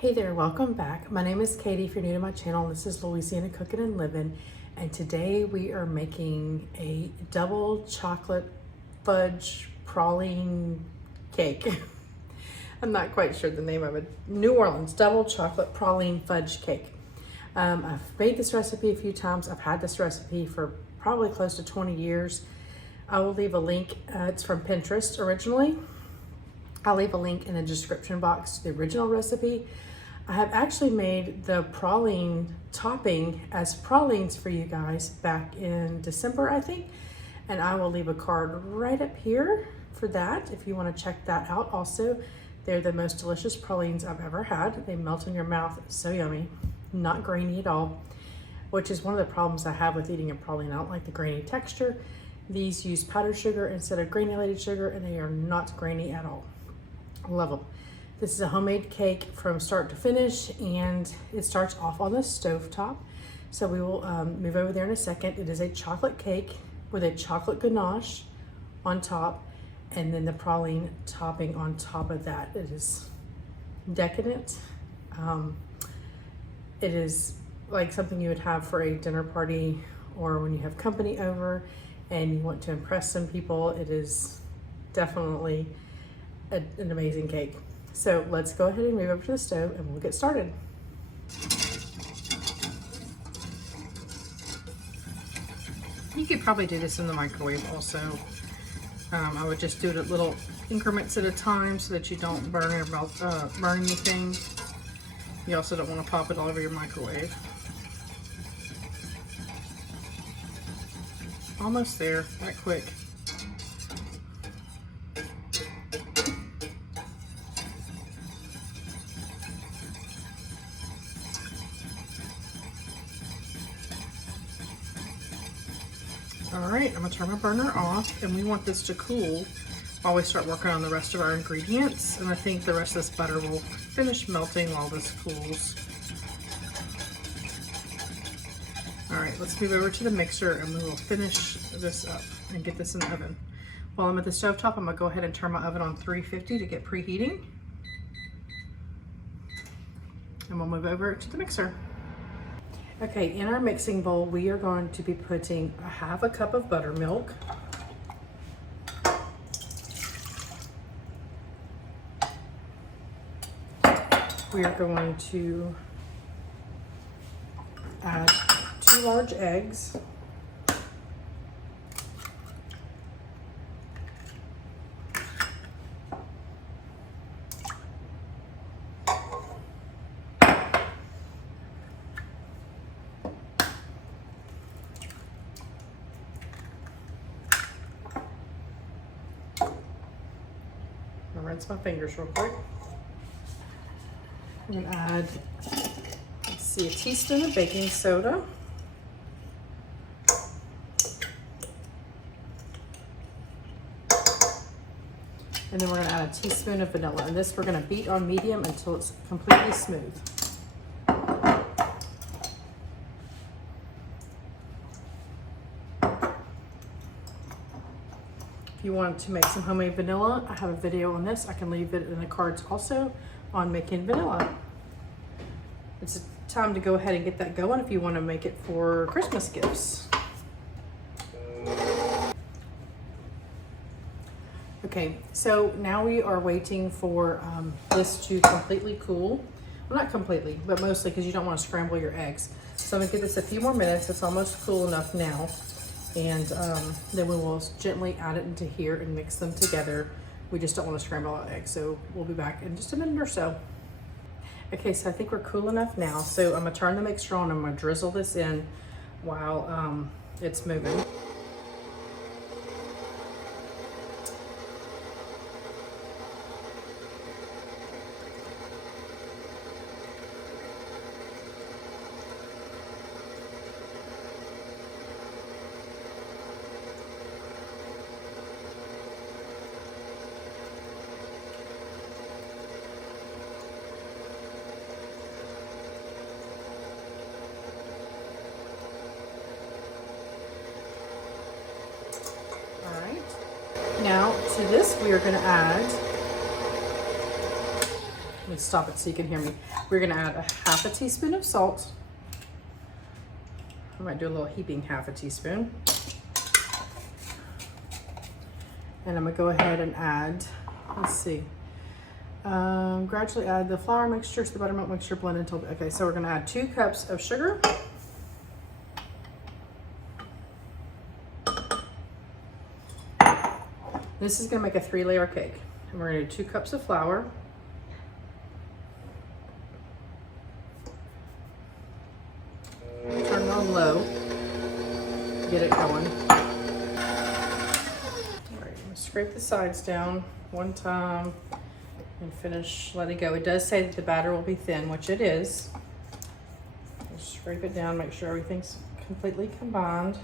Hey there, welcome back. My name is Katie. If you're new to my channel, this is Louisiana Cooking and Living, and today we are making a double chocolate fudge praline cake. I'm not quite sure the name of it. New Orleans double chocolate praline fudge cake. I've made this recipe a few times. I've had this recipe for probably close to 20 years. I will leave a link. It's from Pinterest originally. I'll leave a link in the description box to the original recipe. I have actually made the praline topping as pralines for you guys back in December, I think. And I will leave a card right up here for that if you want to check that out. Also, they're the most delicious pralines I've ever had. They melt in your mouth, so yummy, not grainy at all, which is one of the problems I have with eating a praline. I don't like the grainy texture. These use powdered sugar instead of granulated sugar, and they are not grainy at all. Love them. This is a homemade cake from start to finish, and it starts off on the stove top. So we will move over there in a second. It is a chocolate cake with a chocolate ganache on top, and then the praline topping on top of that. It is decadent. It is like something you would have for a dinner party or when you have company over and you want to impress some people. It is definitely an amazing cake. So let's go ahead and move over to the stove and we'll get started. You could probably do this in the microwave also. I would just do it at little increments at a time so that you don't burn anything. You also don't want to pop it all over your microwave. Almost there, that quick. All right, I'm gonna turn my burner off, and we want this to cool while we start working on the rest of our ingredients. And I think the rest of this butter will finish melting while this cools. All right, let's move over to the mixer and we will finish this up and get this in the oven. While I'm at the stovetop, I'm gonna go ahead and turn my oven on 350 to get preheating. And we'll move over to the mixer. Okay, in our mixing bowl, we are going to be putting a half a cup of buttermilk. We are going to add 2 large eggs. I'll rinse my fingers real quick. I'm gonna add, let's see, a teaspoon of baking soda. And then we're gonna add a teaspoon of vanilla. And this we're gonna beat on medium until it's completely smooth. If you want to make some homemade vanilla, I have a video on this. I can leave it in the cards also on making vanilla. It's time to go ahead and get that going if you want to make it for Christmas gifts. Okay, so now we are waiting for this to completely cool. Well, not completely, but mostly because you don't want to scramble your eggs. So I'm gonna give this a few more minutes. It's almost cool enough now. And then we will gently add it into here and mix them together. We just don't want to scramble our eggs, so we'll be back in just a minute or so. Okay, so I think we're cool enough now. So I'm gonna turn the mixer on. I'm gonna drizzle this in while it's moving. Now to this we are going to add, let me stop it so you can hear me. We're gonna add a half a teaspoon of salt. I might do a little heaping half a teaspoon. And I'm gonna go ahead and add, let's see, gradually add the flour mixture to the buttermilk mixture, blend until, okay, so we're gonna add 2 cups of sugar. This is gonna make a 3-layer cake. And we're gonna do 2 cups of flour. Turn it on low, get it going. Scrape the sides down one time and finish, let it go. It does say that the batter will be thin, which it is. Just scrape it down, make sure everything's completely combined.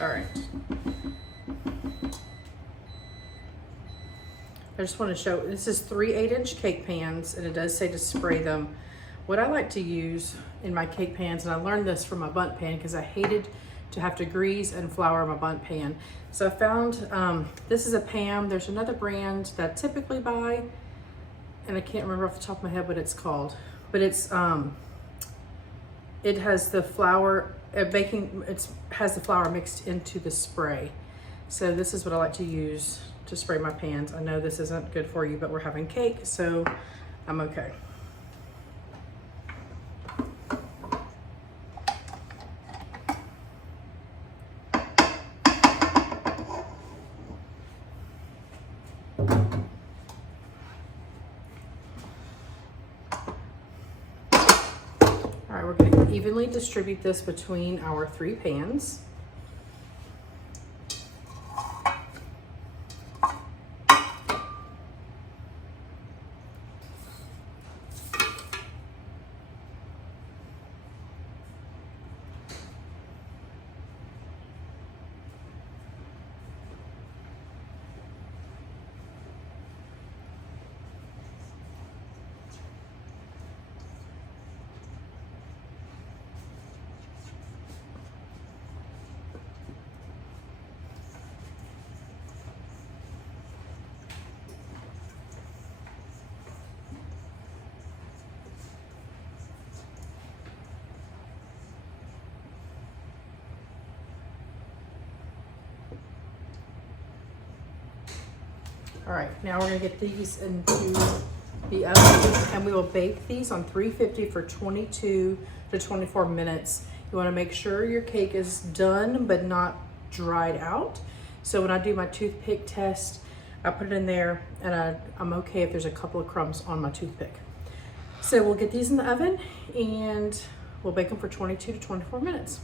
All right. I just want to show, this is 3 8-inch cake pans, and it does say to spray them. What I like to use in my cake pans, and I learned this from my bundt pan because I hated to have to grease and flour my bundt pan. So I found, this is a pan. There's another brand that I typically buy, and I can't remember off the top of my head what it's called, but it's, it has the flour, has the flour mixed into the spray. So this is what I like to use to spray my pans. I know this isn't good for you, but we're having cake, so I'm okay. All right, we're going to evenly distribute this between our 3 pans. All right, now we're gonna get these into the oven, and we will bake these on 350 for 22 to 24 minutes. You wanna make sure your cake is done but not dried out. So when I do my toothpick test, I put it in there, and I'm okay if there's a couple of crumbs on my toothpick. So we'll get these in the oven, and we'll bake them for 22 to 24 minutes.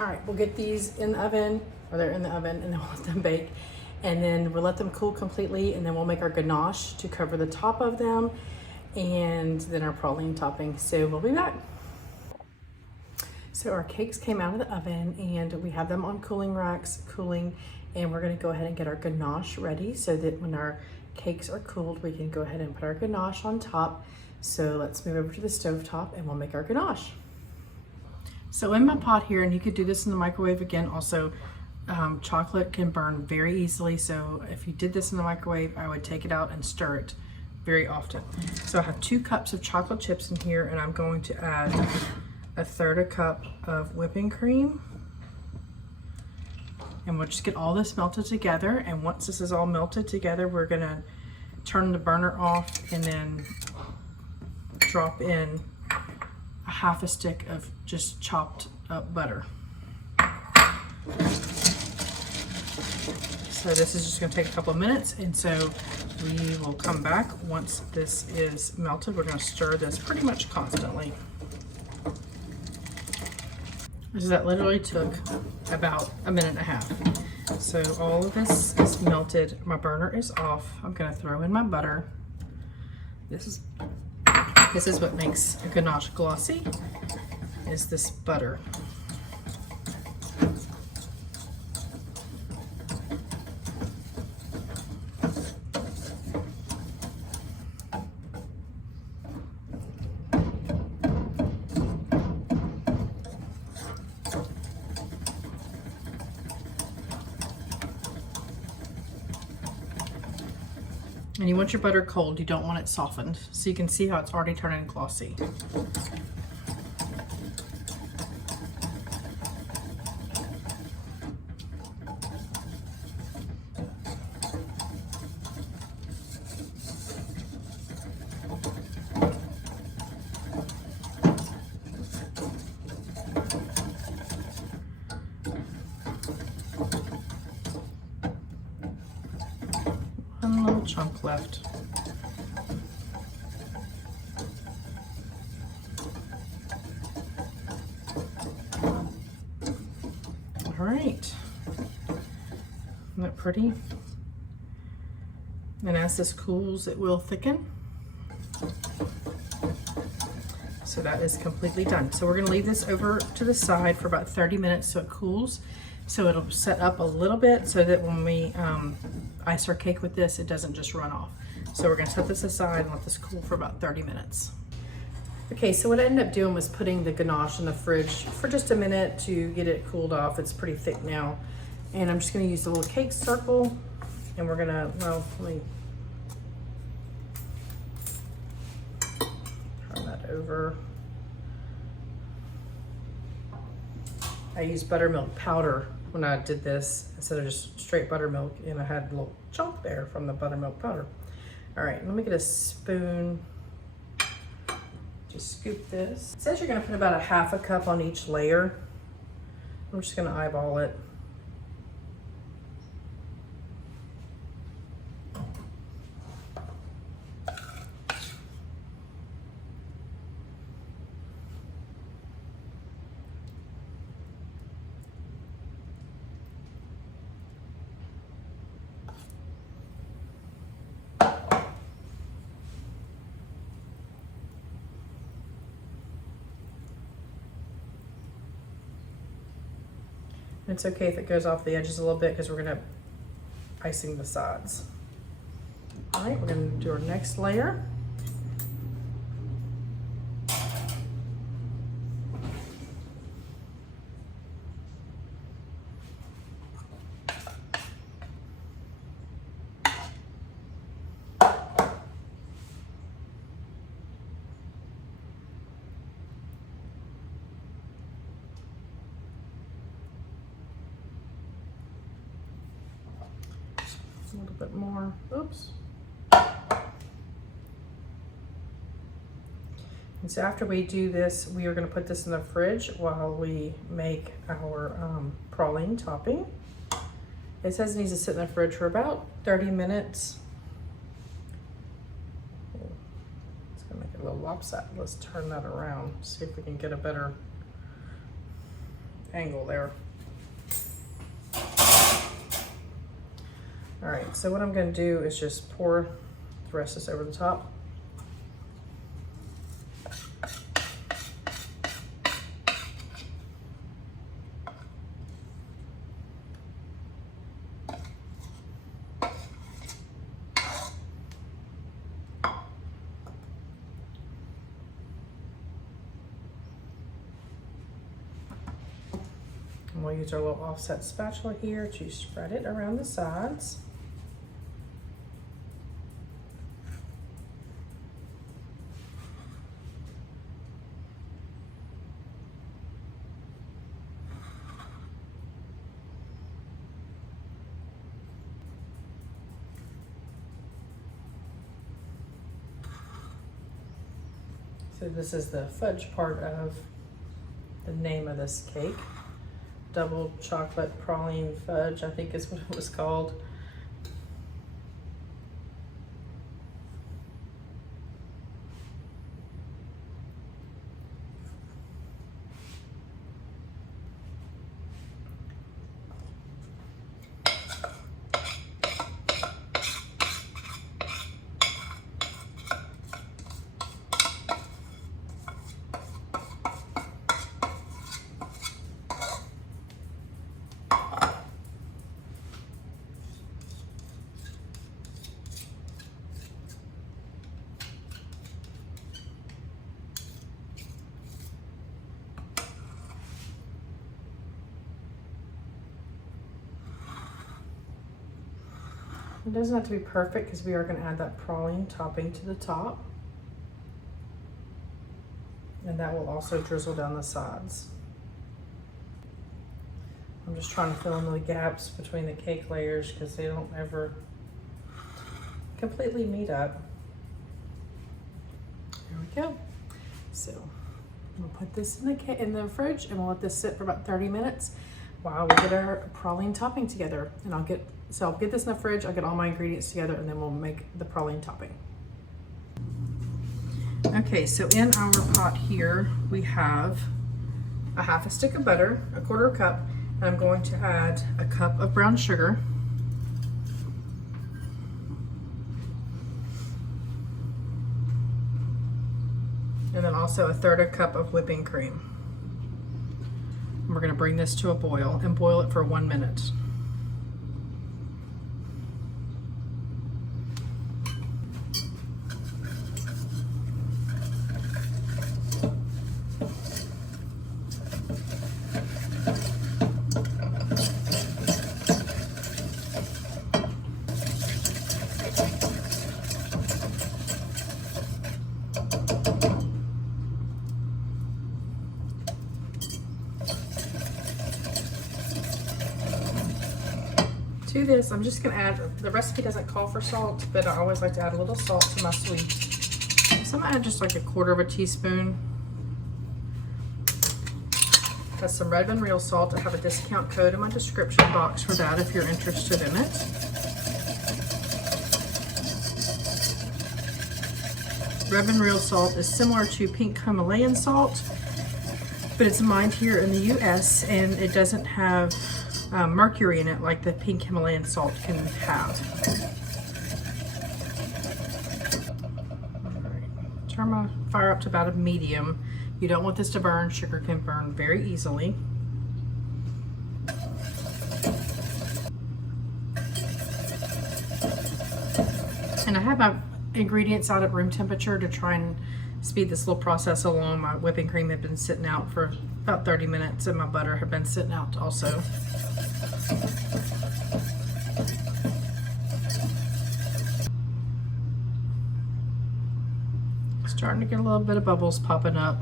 All right, we'll get these in the oven, or they're in the oven, and then we'll let them bake. And then we'll let them cool completely, and then we'll make our ganache to cover the top of them, and then our praline topping. So we'll be back. So our cakes came out of the oven, and we have them on cooling racks, cooling, and we're gonna go ahead and get our ganache ready so that when our cakes are cooled, we can go ahead and put our ganache on top. So let's move over to the stove top, and we'll make our ganache. So in my pot here, and you could do this in the microwave again, also chocolate can burn very easily. So if you did this in the microwave, I would take it out and stir it very often. So I have 2 cups of chocolate chips in here, and I'm going to add 1/3 cup of whipping cream. And we'll just get all this melted together. And once this is all melted together, we're gonna turn the burner off and then drop in a 1/2 stick of just chopped up butter. So this is just gonna take a couple of minutes, and so we will come back once this is melted. We're gonna stir this pretty much constantly. That literally took about a minute and a half. So all of this is melted. My burner is off. I'm gonna throw in my butter. This is what makes a ganache glossy, is this butter. And you want your butter cold, you don't want it softened. So you can see how it's already turning glossy. One little chunk left. All right, isn't that pretty? And as this cools, it will thicken. So that is completely done. So we're gonna leave this over to the side for about 30 minutes so it cools. So it'll set up a little bit so that when we ice our cake with this, it doesn't just run off. So we're gonna set this aside and let this cool for about 30 minutes. Okay, so what I ended up doing was putting the ganache in the fridge for just a minute to get it cooled off. It's pretty thick now. And I'm just gonna use the little cake circle, and we're gonna, well, let me turn that over. I used buttermilk powder when I did this instead of just straight buttermilk, and I had a little chunk there from the buttermilk powder. All right, let me get a spoon. Just scoop this. It says you're gonna put about a half a cup on each layer. I'm just gonna eyeball it. It's okay if it goes off the edges a little bit because we're gonna icing the sides. All right, we're gonna do our next layer. A little bit more, oops. And so after we do this, we are gonna put this in the fridge while we make our praline topping. It says it needs to sit in the fridge for about 30 minutes. It's gonna make it a little lopsided. Let's turn that around, see if we can get a better angle there. All right, so what I'm gonna do is just pour the rest of this over the top. And we'll use our little offset spatula here to spread it around the sides. So this is the fudge part of the name of this cake. Double chocolate praline fudge, I think is what it was called. It doesn't have to be perfect because we are going to add that praline topping to the top. And that will also drizzle down the sides. I'm just trying to fill in the gaps between the cake layers because they don't ever completely meet up. There we go. So we'll put this in the fridge and we'll let this sit for about 30 minutes while we get our praline topping together. And I'll get this in the fridge, I'll get all my ingredients together, and then we'll make the praline topping. Okay, so in our pot here, we have a half a stick of butter, a quarter cup, and I'm going to add a cup of brown sugar. And then also a third of a cup of whipping cream. And we're going to bring this to a boil and boil it for 1 minute. To this, I'm just going to add, the recipe doesn't call for salt, but I always like to add a little salt to my sweet. So I'm going to add just like a quarter of a teaspoon. That's some red and real salt. I have a discount code in my description box for that if you're interested in it. Red and real salt is similar to pink Himalayan salt, but it's mined here in the US and it doesn't have mercury in it like the pink Himalayan salt can have. Right. Turn my fire up to about a medium. You don't want this to burn. Sugar can burn very easily. And I have my ingredients out at room temperature to try and speed this little process along. My whipping cream had been sitting out for about 30 minutes and my butter had been sitting out also. Starting to get a little bit of bubbles popping up.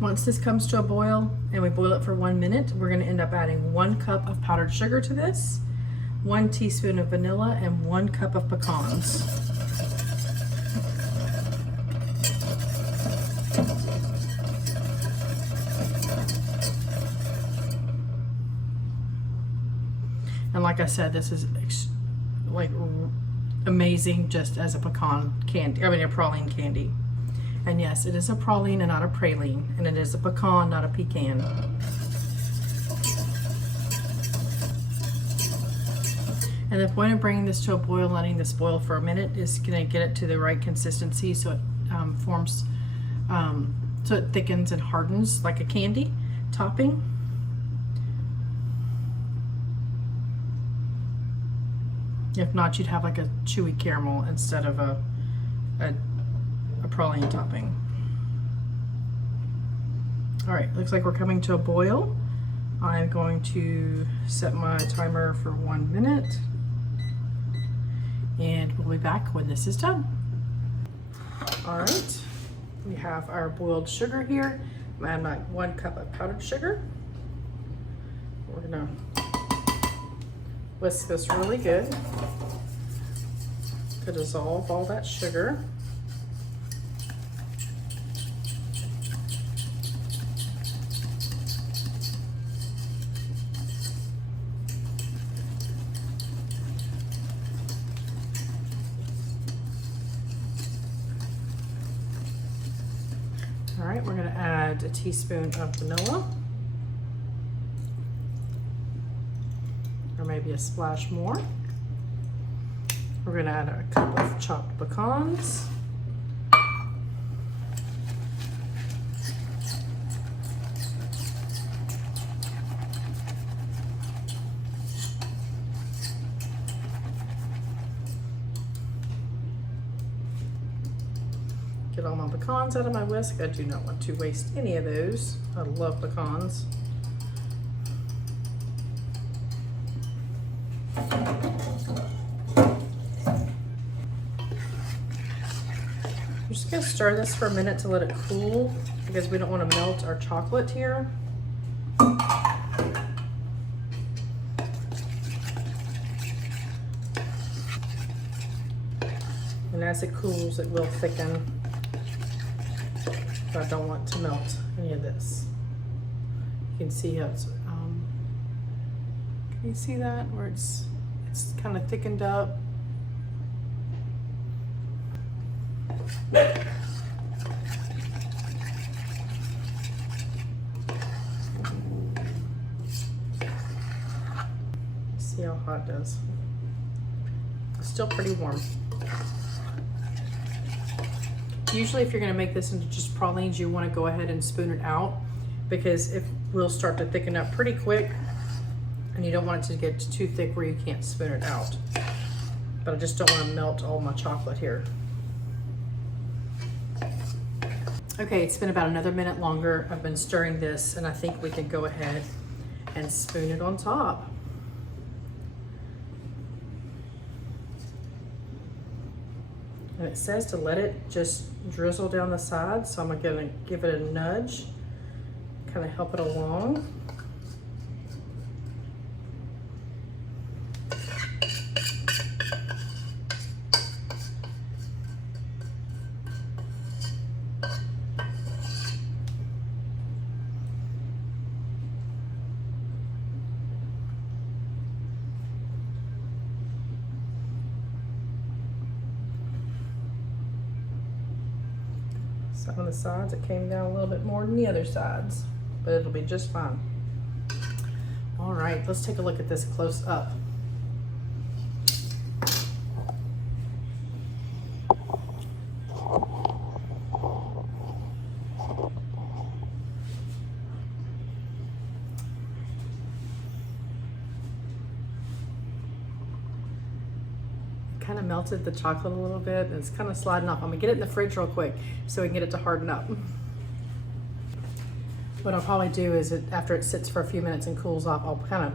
Once this comes to a boil and we boil it for 1 minute, we're going to end up adding 1 cup of powdered sugar to this, 1 teaspoon of vanilla, and 1 cup of pecans. And like I said, this is like amazing just as a pecan candy, I mean a praline candy. And yes, it is a praline and not a praline, and it is a pecan, not a pecan. And the point of bringing this to a boil, letting this boil for a minute, is going to get it to the right consistency so it forms, so it thickens and hardens like a candy topping. If not, you'd have like a chewy caramel instead of a praline topping. All right, looks like we're coming to a boil. I'm going to set my timer for 1 minute and we'll be back when this is done. All right, we have our boiled sugar here. I'm gonna add my 1 cup of powdered sugar. We're gonna whisk this really good to dissolve all that sugar. All right, we're going to add a teaspoon of vanilla, or maybe a splash more. We're going to add a cup of chopped pecans. Get all my pecans out of my whisk. I do not want to waste any of those. I love pecans. I'm just gonna stir this for a minute to let it cool because we don't want to melt our chocolate here. And as it cools, it will thicken. But I don't want to melt any of this. You can see how it's, can you see that? Where it's kind of thickened up. See how hot it does. It's still pretty warm. Usually if you're gonna make this into just pralines, you wanna go ahead and spoon it out because it will start to thicken up pretty quick and you don't want it to get too thick where you can't spoon it out. But I just don't wanna melt all my chocolate here. Okay, it's been about another minute longer. I've been stirring this and I think we can go ahead and spoon it on top. And it says to let it just drizzle down the side, so I'm gonna give it a nudge, kind of help it along. Some of the sides, it came down a little bit more than the other sides, but it'll be just fine. All right, let's take a look at this close up. Kind of melted the chocolate a little bit and it's kind of sliding off. I'm gonna get it in the fridge real quick so we can get it to harden up. What I'll probably do is after it sits for a few minutes and cools off, I'll kind of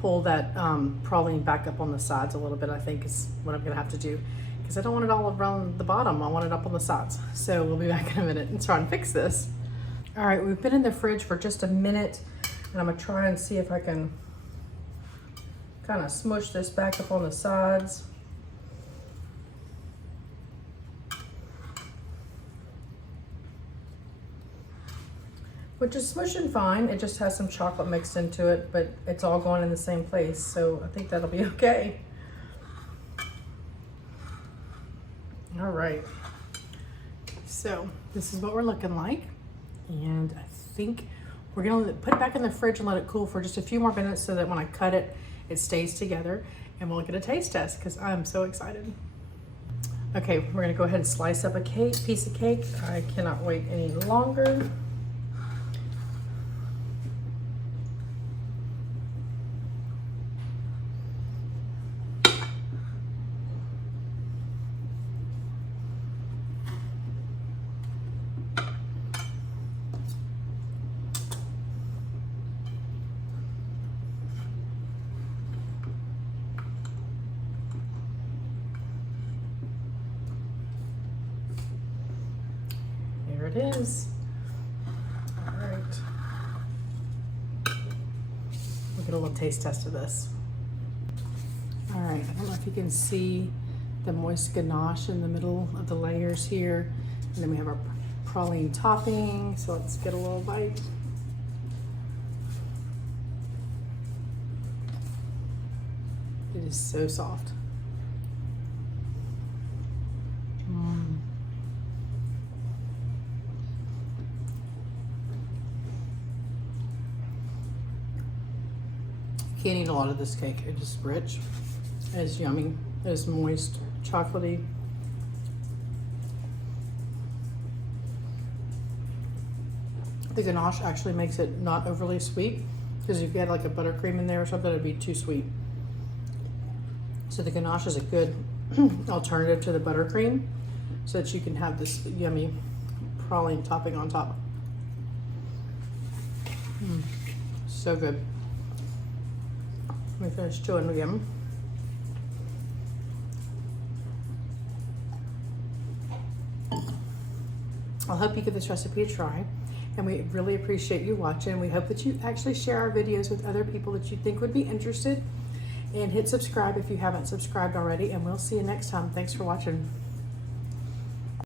pull that praline back up on the sides a little bit, I think is what I'm gonna have to do. Because I don't want it all around the bottom, I want it up on the sides. So we'll be back in a minute and try and fix this. All right, we've been in the fridge for just a minute and I'm gonna try and see if I can kind of smush this back up on the sides. Which is smushing fine. It just has some chocolate mixed into it, but it's all going in the same place. So I think that'll be okay. All right. So this is what we're looking like. And I think we're gonna put it back in the fridge and let it cool for just a few more minutes so that when I cut it, it stays together and we'll get a taste test because I'm so excited. Okay, we're gonna go ahead and slice up a piece of cake. I cannot wait any longer. There it is. All right. We'll get a little taste test of this. All right, I don't know if you can see the moist ganache in the middle of the layers here. And then we have our praline topping. So let's get a little bite. It is so soft. Can't eat a lot of this cake. It is rich, it is yummy, it is moist, chocolatey. The ganache actually makes it not overly sweet because if you had like a buttercream in there or something, it'd be too sweet. So the ganache is a good alternative to the buttercream so that you can have this yummy praline topping on top. So good. Let me finish chewing again. I hope you give this recipe a try, and we really appreciate you watching. We hope that you actually share our videos with other people that you think would be interested, and hit subscribe if you haven't subscribed already, and we'll see you next time. Thanks for watching.